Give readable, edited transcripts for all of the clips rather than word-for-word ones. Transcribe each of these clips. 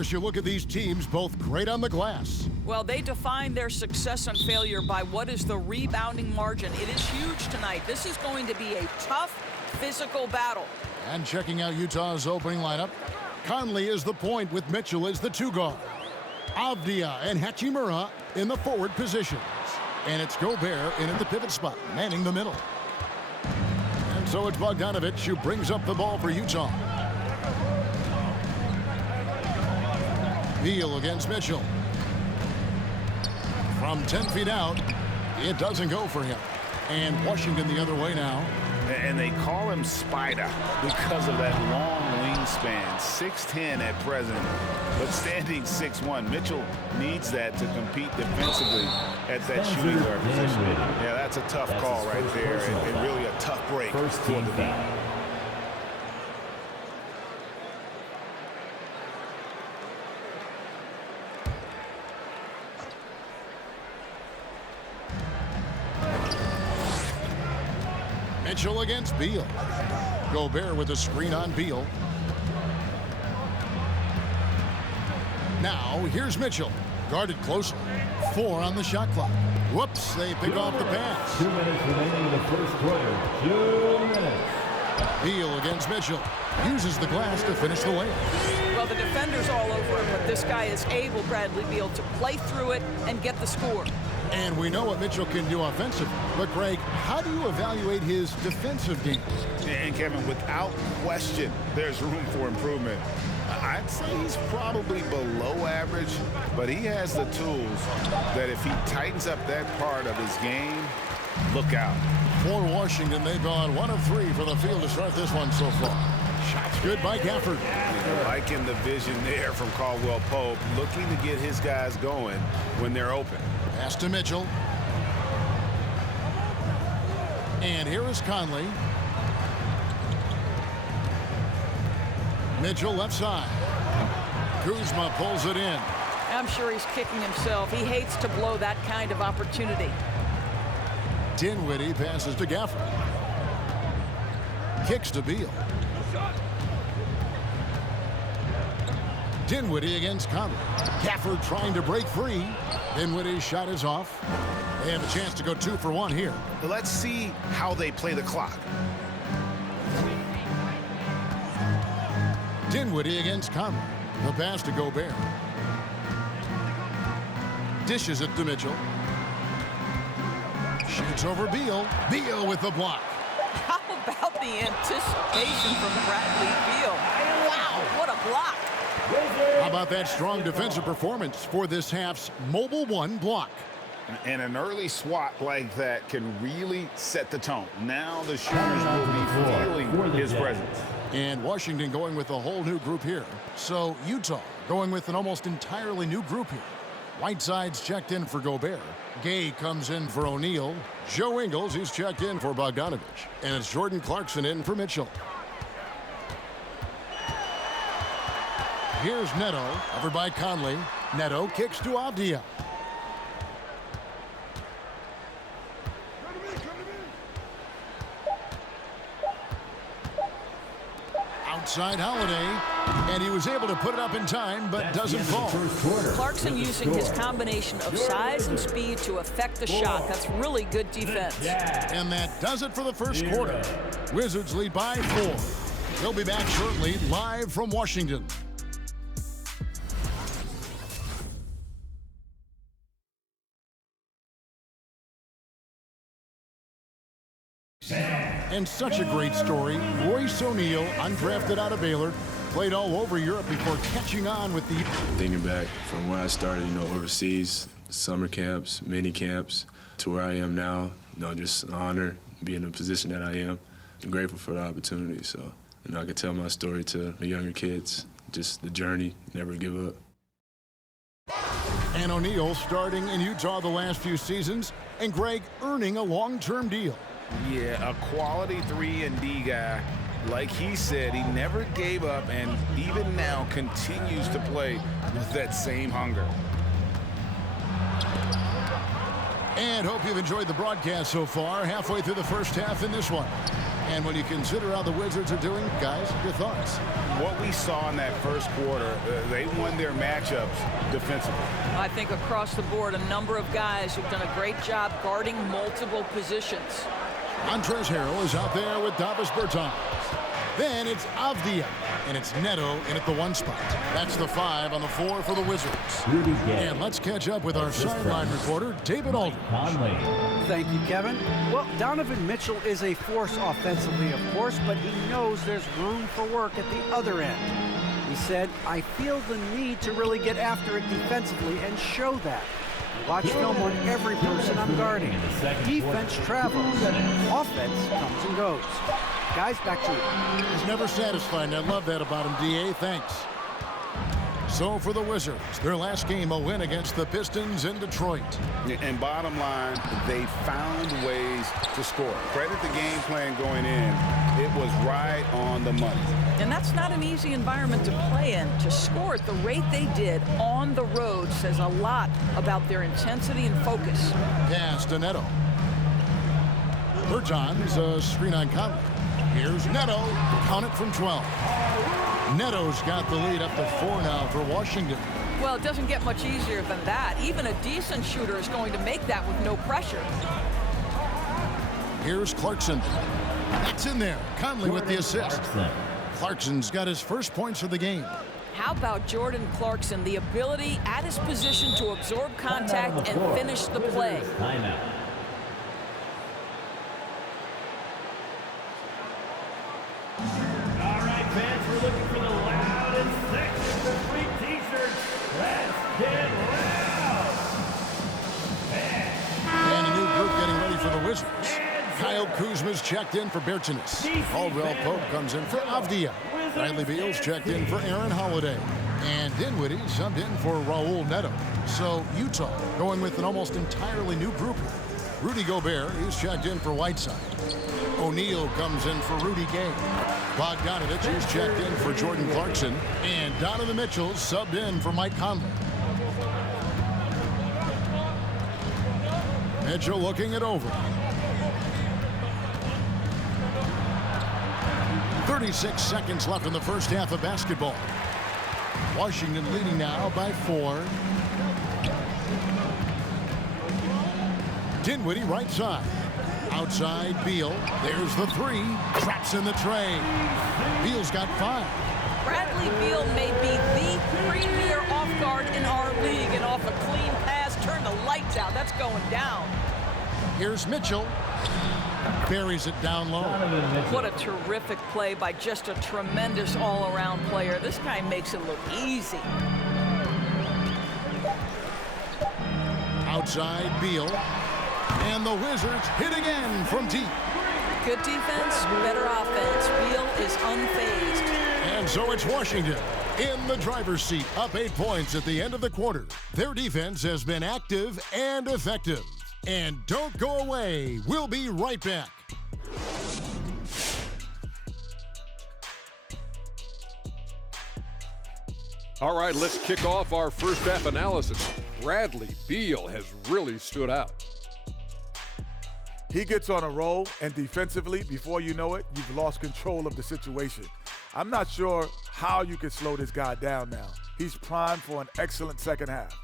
course, you look at these teams, both great on the glass. Well, they define their success and failure by what is the rebounding margin. It is huge tonight. This is going to be a tough, physical battle. And checking out Utah's opening lineup, Conley is the point with Mitchell as the two guard. Avdia and Hachimura in the forward positions. And it's Gobert in at the pivot spot, manning the middle. And so it's Bogdanovic who brings up the ball for Utah. Beal against Mitchell. From 10 feet out, it doesn't go for him. And Washington the other way now. And they call him Spider because of that long wingspan, 6'10" at present, but standing 6'1". Mitchell needs that to compete defensively at that shooting guard position. Yeah, that's a tough call right there, and really a tough break for the team. Mitchell against Beal. Gobert with a screen on Beal. Now, here's Mitchell. Guarded closely. 4 on the shot clock. Whoops, they pick off the pass. 2 minutes remaining in the first quarter. 2 minutes. Beal against Mitchell. Uses the glass to finish the layup. Well, the defender's all over him, but this guy is able, Bradley Beal, to play through it and get the score. And we know what Mitchell can do offensively. But, Greg, how do you evaluate his defensive game? And, Kevin, without question, there's room for improvement. I'd say he's probably below average, but he has the tools that if he tightens up that part of his game, look out. For Washington, they've gone 1 of 3 for the field to start this one so far. Shots good by Gafford. Liking the vision there from Caldwell Pope, looking to get his guys going when they're open. Pass to Mitchell. And here is Conley. Mitchell left side. Kuzma pulls it in. I'm sure he's kicking himself. He hates to blow that kind of opportunity. Dinwiddie passes to Gafford. Kicks to Beal. Dinwiddie against Conley. Gafford trying to break free. Dinwiddie's shot is off. They have a chance to go 2 for 1 here. Let's see how they play the clock. Dinwiddie against Conley. The pass to Gobert. Dishes it to Mitchell. Shoots over Beal. Beal with the block. How about the anticipation from Bradley Beal? Wow, what a block. How about that strong defensive performance for this half's Mobile 1 block? And an early swat like that can really set the tone. Now the shooters will be feeling his presence. And Washington going with a whole new group here. So Utah going with an almost entirely new group here. Whiteside's checked in for Gobert. Gay comes in for O'Neal. Joe Ingles, he's checked in for Bogdanovic. And it's Jordan Clarkson in for Mitchell. Here's Neto, covered by Conley. Neto kicks to Avdia. Outside Holiday, and he was able to put it up in time, but doesn't fall. Clarkson using his combination of size and speed to affect the shot. That's really good defense. And that does it for the first quarter. Wizards lead by 4. They'll be back shortly, live from Washington. And such a great story. Royce O'Neal, undrafted out of Baylor, played all over Europe before catching on with the... Thinking back from where I started, overseas, summer camps, mini camps, to where I am now, just an honor being in the position that I am. I'm grateful for the opportunity, so, I can tell my story to the younger kids, just the journey, never give up. And O'Neal starting in Utah the last few seasons, and Greg earning a long-term deal. Yeah, a quality 3-and-D guy. Like he said, he never gave up and even now continues to play with that same hunger. And hope you've enjoyed the broadcast so far, halfway through the first half in this one. And when you consider how the Wizards are doing, guys, your thoughts? What we saw in that first quarter, they won their matchups defensively. I think across the board, a number of guys who've done a great job guarding multiple positions. Montrezl Harrell is out there with Davis Bertans. Then it's Avdia, and it's Neto in at the 1 spot. That's the 5 on the 4 for the Wizards. And let's catch up with our sideline reporter, David Aldridge. Thank you, Kevin. Well, Donovan Mitchell is a force offensively, of course, but he knows there's room for work at the other end. He said, I feel the need to really get after it defensively and show that. Watch film on every person I'm guarding. Defense travels. Offense comes and goes. Guys, back to you. He's never satisfied, and I love that about him, D.A. Thanks. So for the Wizards, their last game, a win against the Pistons in Detroit. And bottom line, they found ways to score. Credit the game plan going in. It was right on the money. And that's not an easy environment to play in. To score at the rate they did on the road says a lot about their intensity and focus. Pass to Neto. Bertans, a screen on Conley. Here's Neto, count it from 12. Neto's got the lead up to 4 now for Washington. Well, it doesn't get much easier than that. Even a decent shooter is going to make that with no pressure. Here's Clarkson. It's in there. Conley with the assist. Clarkson's got his first points of the game. How about Jordan Clarkson, the ability at his position to absorb contact and finish the play? Fans, we're looking for the loud and sexy for free t-shirts. Let's get loud. And a new group getting ready for the Wizards. Kyle Kuzma's checked in for Bertans. Caldwell Pope comes in for Avdia. Bradley Beal's checked in for Aaron Holiday. And Dinwiddie subbed in for Raul Neto. So Utah going with an almost entirely new group here. Rudy Gobert, he's checked in for Whiteside. O'Neal comes in for Rudy Gay. Bogdanovich is checked in for Jordan Clarkson. And Donovan Mitchell subbed in for Mike Conley. Mitchell looking it over. 36 seconds left in the first half of basketball. Washington leading now by 4. Dinwiddie right side. Outside Beal. There's the 3. Traps in the tray. Beal's got 5. Bradley Beal may be the premier off guard in our league, and off a clean pass, turn the lights out. That's going down. Here's Mitchell. Buries it down low. What a terrific play by just a tremendous all-around player. This guy makes it look easy. Outside Beal. And the Wizards hit again from deep. Good defense, better offense. Beal is unfazed. And so it's Washington in the driver's seat, up 8 points at the end of the quarter. Their defense has been active and effective. And don't go away. We'll be right back. All right, let's kick off our first half analysis. Bradley Beal has really stood out. He gets on a roll, and defensively, before you know it, you've lost control of the situation. I'm not sure how you can slow this guy down now. He's primed for an excellent second half.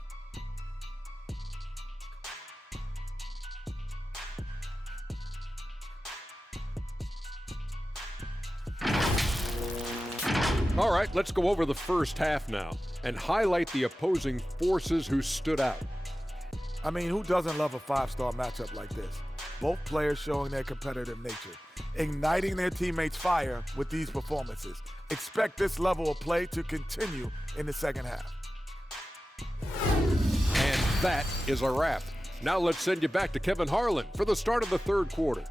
All right, let's go over the first half now and highlight the opposing forces who stood out. I mean, who doesn't love a five-star matchup like this? Both players showing their competitive nature, igniting their teammates' fire with these performances. Expect this level of play to continue in the second half. And that is a wrap. Now let's send you back to Kevin Harlan for the start of the third quarter.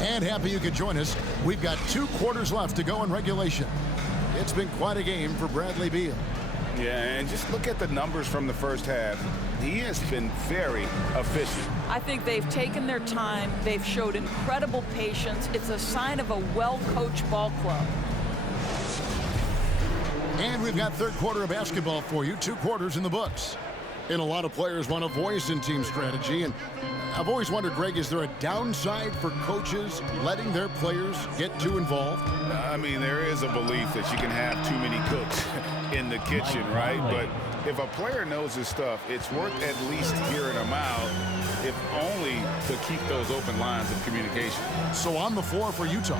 And happy you could join us. We've got 2 quarters left to go in regulation. It's been quite a game for Bradley Beal. Yeah, and just look at the numbers from the first half. He has been very efficient. I think they've taken their time. They've showed incredible patience. It's a sign of a well-coached ball club. And we've got third quarter of basketball for you, 2 quarters in the books. And a lot of players want a voice in team strategy. And I've always wondered, Greg, is there a downside for coaches letting their players get too involved? I mean, there is a belief that you can have too many cooks in the kitchen, right? But if a player knows his stuff, it's worth at least hearing them out, if only to keep those open lines of communication. So on the floor for Utah,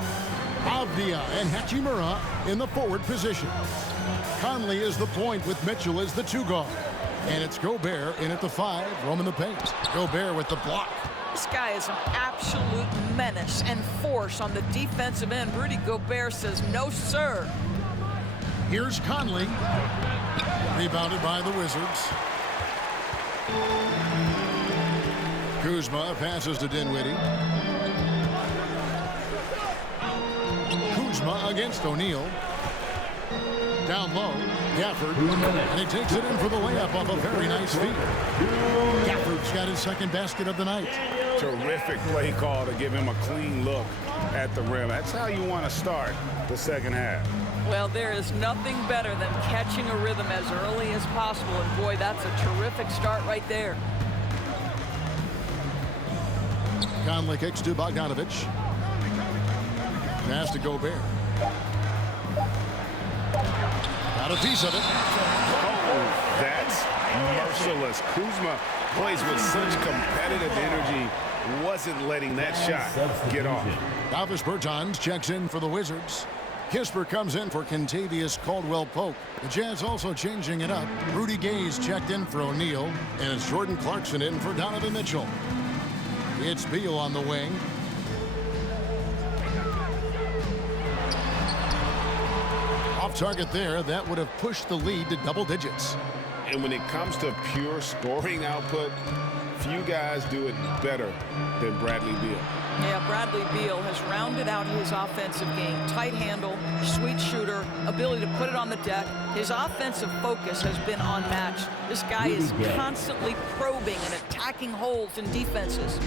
Avdia and Hachimura in the forward position. Conley is the point with Mitchell as the 2 guard. And it's Gobert in at the 5, roaming the paint. Gobert with the block. This guy is an absolute menace and force on the defensive end. Rudy Gobert says, no, sir. Here's Conley. Rebounded by the Wizards. Kuzma passes to Dinwiddie. Kuzma against O'Neal. Down low, Gafford, and he takes it in for the layup off a very nice feed. Gafford's got his 2nd basket of the night. Terrific play call to give him a clean look at the rim. That's how you want to start the second half. Well, there is nothing better than catching a rhythm as early as possible, and boy, that's a terrific start right there. Conley kicks to Bogdanovich. Pass to Gobert. Got a piece of it. Oh, that's merciless. Kuzma plays with such competitive energy. Wasn't letting that shot get off. Davis Bertans checks in for the Wizards. Kisper comes in for Kentavious Caldwell-Pope. The Jazz also changing it up. Rudy Gay's checked in for O'Neal, and it's Jordan Clarkson in for Donovan Mitchell. It's Beal on the wing. Off target there, that would have pushed the lead to double digits. And when it comes to pure scoring output, few guys do it better than Bradley Beal. Yeah, Bradley Beal has rounded out his offensive game. Tight handle, sweet shooter, ability to put it on the deck. His offensive focus has been unmatched. This guy is constantly probing and attacking holes in defenses.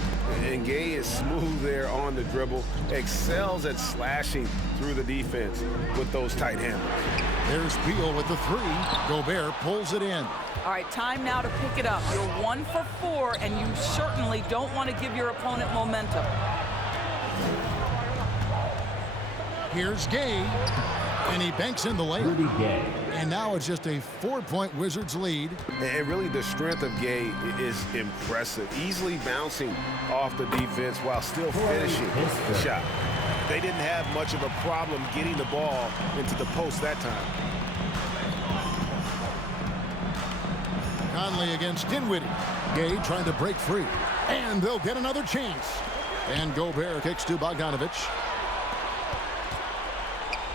And Gay is smooth there on the dribble, excels at slashing through the defense with those tight handles. There's Beal with the 3. Gobert pulls it in. All right, time now to pick it up. You're 1 for 4, and you certainly don't want to give your opponent momentum. Here's Gay, and he banks in the layup. And now it's just a 4-point Wizards lead. And really the strength of Gay is impressive. Easily bouncing off the defense while still finishing the shot. They didn't have much of a problem getting the ball into the post that time. Conley against Dinwiddie. Gay trying to break free. And they'll get another chance. And Gobert kicks to Bogdanovich.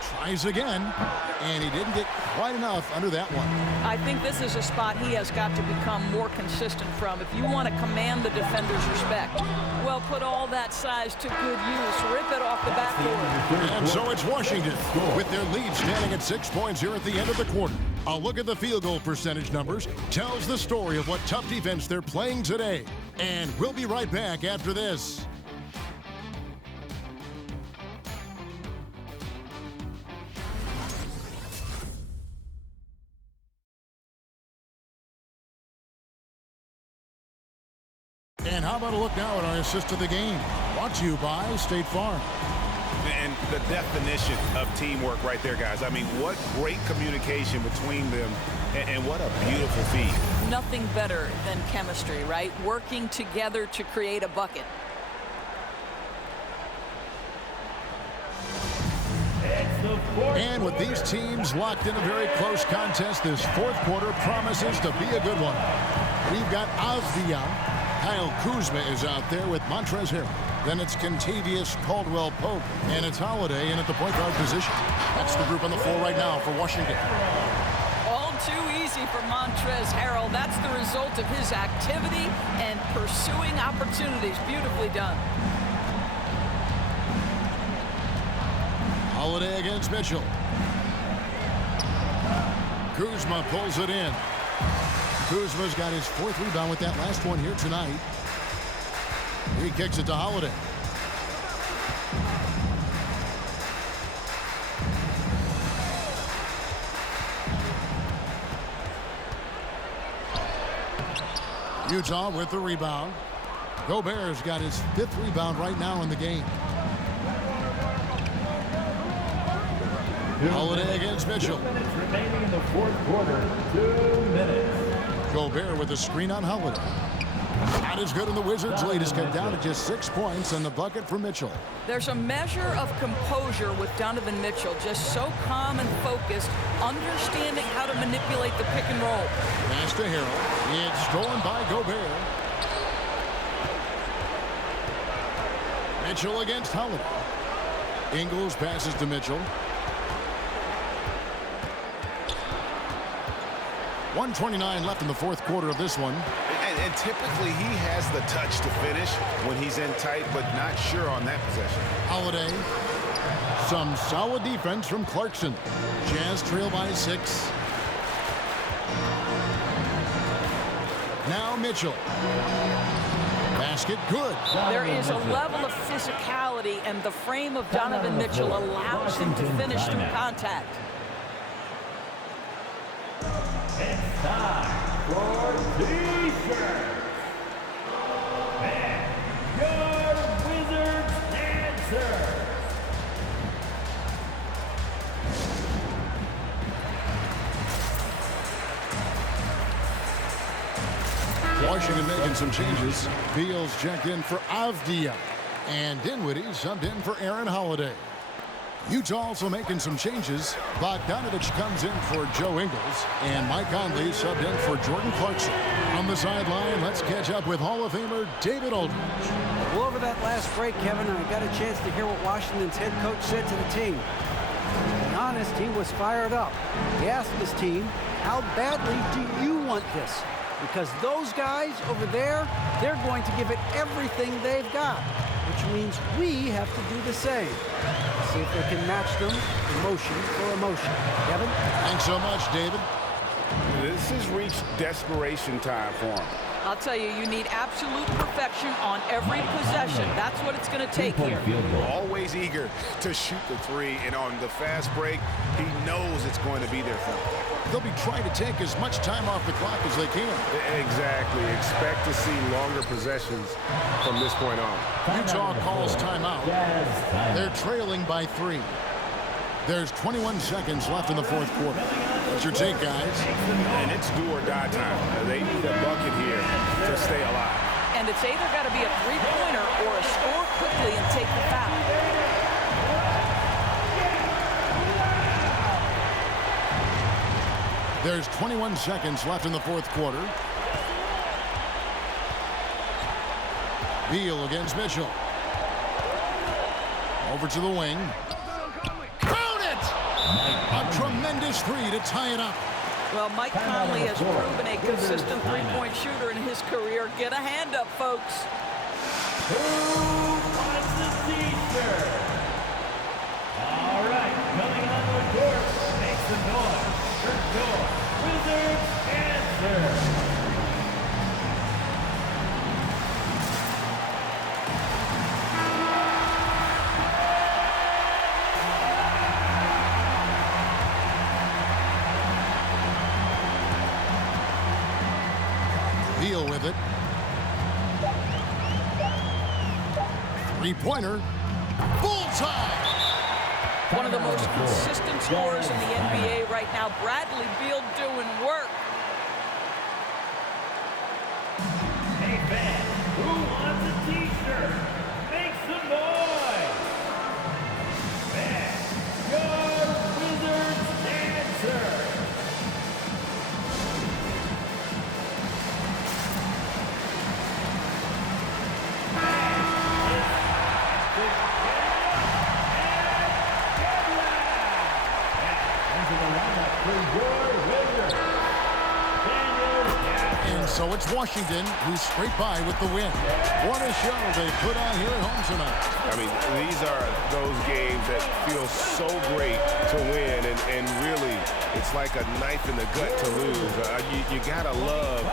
Tries again. And he didn't get quite enough under that one. I think this is a spot he has got to become more consistent from. If you want to command the defender's respect, well, put all that size to good use. Rip it off the backboard. And so it's Washington with their lead standing at 6 points here at the end of the quarter. A look at the field goal percentage numbers tells the story of what tough defense they're playing today. And we'll be right back after this. And how about a look now at our assist of the game? Brought to you by State Farm. And the definition of teamwork right there, guys. I mean, what great communication between them, and what a beautiful feed. Nothing better than chemistry, right? Working together to create a bucket. And with these teams locked in a very close contest, this 4th quarter promises to be a good one. We've got Avdia. Kyle Kuzma is out there with Montrezl Harrell. Then it's Kentavious Caldwell-Pope, and it's Holiday in at the point guard position. That's the group on the floor right now for Washington. All too easy for Montrezl Harrell. That's the result of his activity and pursuing opportunities. Beautifully done. Holiday against Mitchell. Kuzma pulls it in. Kuzma's got his 4th rebound with that last one here tonight. He kicks it to Holiday. Utah with the rebound. Gobert's got his 5th rebound right now in the game. Holiday against Mitchell. 2 minutes remaining in the 4th quarter. 2 minutes. Gobert with a screen on Holiday. Not as good, and the Wizards' lead is cut down to just 6 points and the bucket for Mitchell. There's a measure of composure with Donovan Mitchell, just so calm and focused, understanding how to manipulate the pick and roll. Pass to Harrell. It's stolen by Gobert. Mitchell against Holiday. Ingles passes to Mitchell. 1:29 left in the 4th quarter of this one. And typically he has the touch to finish when he's in tight, but not sure on that possession. Holiday. Some solid defense from Clarkson. Jazz trail by 6. Now Mitchell. Basket good. There is a level of physicality, and the frame of Donovan Mitchell allows him to finish through contact. It's time for T-shirts. And your Wizards answer. Washington making some changes. Beal's checked in for Avdia. And Dinwiddie subbed in for Aaron Holiday. Utah also making some changes. Bogdanovich comes in for Joe Ingles. And Mike Conley subbed in for Jordan Clarkson. On the sideline, let's catch up with Hall of Famer David Aldridge. Well, over that last break, Kevin, I got a chance to hear what Washington's head coach said to the team. To be honest, he was fired up. He asked his team, how badly do you want this? Because those guys over there, they're going to give it everything they've got, which means we have to do the same. See if they can match them emotion for emotion. Kevin? Thanks so much, David. This has reached desperation time for him. I'll tell you, you need absolute perfection on every possession. That's what it's going to take here. Always eager to shoot the 3, and on the fast break, he knows it's going to be there for him. They'll be trying to take as much time off the clock as they can. Exactly. Expect to see longer possessions from this point on. Utah calls timeout. They're trailing by 3. There's 21 seconds left in the 4th quarter. What's your take, guys? And it's do or die time. They need a bucket here to stay alive. And it's either got to be a three-pointer or a score quickly and take the foul. There's 21 seconds left in the 4th quarter. Beal against Mitchell. Over to the wing. Count it! A tremendous 3 to tie it up. Well, Mike Conley has proven a consistent three-point shooter in his career. Get a hand up, folks. Who wants the T-shirt? All right, coming on the court, make some noise. For your Wizards answer. Beal with it. Three-pointer. Bullseye! One of the most consistent scorers in the NBA right now. Bradley Beal doing work. Hey, fans, who wants a T-shirt? Make some noise. Man, your Wizards answer. And so it's Washington who scrape by with the win. What a show they put on here at home tonight. I mean, these are those games that feel so great to win, and really, it's like a knife in the gut to lose. You gotta love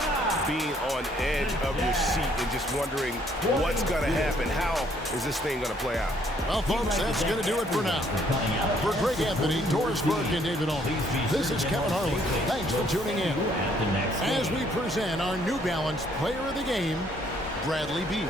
being on edge of your seat and just wondering what's gonna happen. How is this thing gonna play out? Well, folks, that's going to do it for now. For Greg Anthony, Doris Burke, and David Olney, this is Kevin Harlan. Thanks for tuning in as we present our New Balance Player of the Game, Bradley Beal.